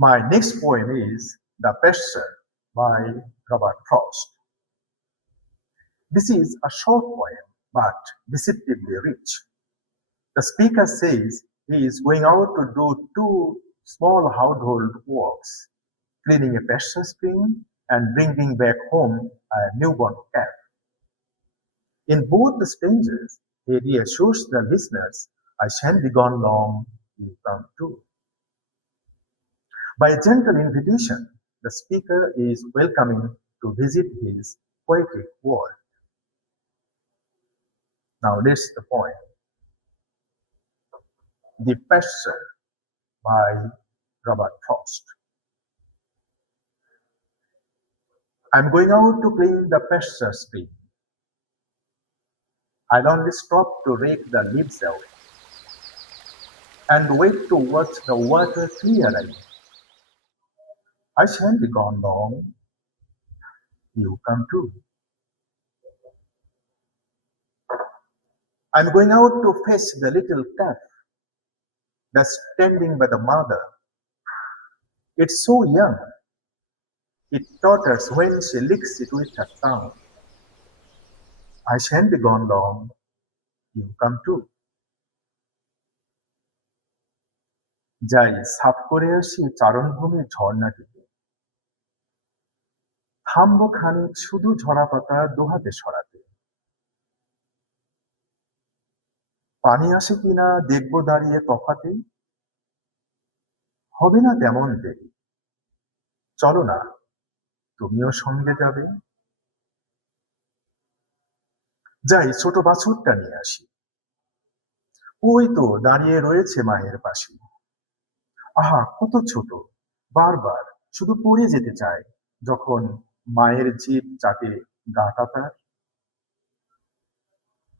My next poem is The Pasture by Robert Frost. This is a short poem but deceptively rich. The speaker says he is going out to do two small household works, cleaning a pasture spring and bringing back home a newborn calf. In both the stanzas, he reassures the listeners, I shan't be gone long, you come too. By a gentle invitation, the speaker is welcoming to visit his poetic world. Now that's the point. The Pasture by Robert Frost. I'm going out to clean the pasture stream. I'll only stop to rake the leaves away and wait to watch the water clear away. I shan't be gone long. You come too. I'm going out to fetch the little calf that's standing by the mother. It's so young, it totters when she licks it with her tongue. I shan't be gone long. You come too. যাই সাফ করে আসি চারণভূমির ঝর্ণাটিতে। থামবো খানিক শুধু ঝরা পাতা দোহাতে সরাতে। পানি আসে কিনা দেখবো দাঁড়িয়ে তফাতে। হবে না তেমন দেরি। চলো না, তুমিও সঙ্গে যাবে। যাই ছোট বাছুরটা নিয়ে আসি। ওই তো দাঁড়িয়ে রয়েছে মায়ের পাশে। আহা কত ছোট, বারবার শুধু পড়ে যেতে চায় যখন মায়ের জিভ চাটে গাটা তার।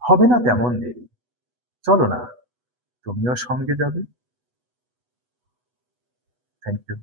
হবে না তেমন দেরি, চলো না, তুমিও সঙ্গে যাবে। Thank you.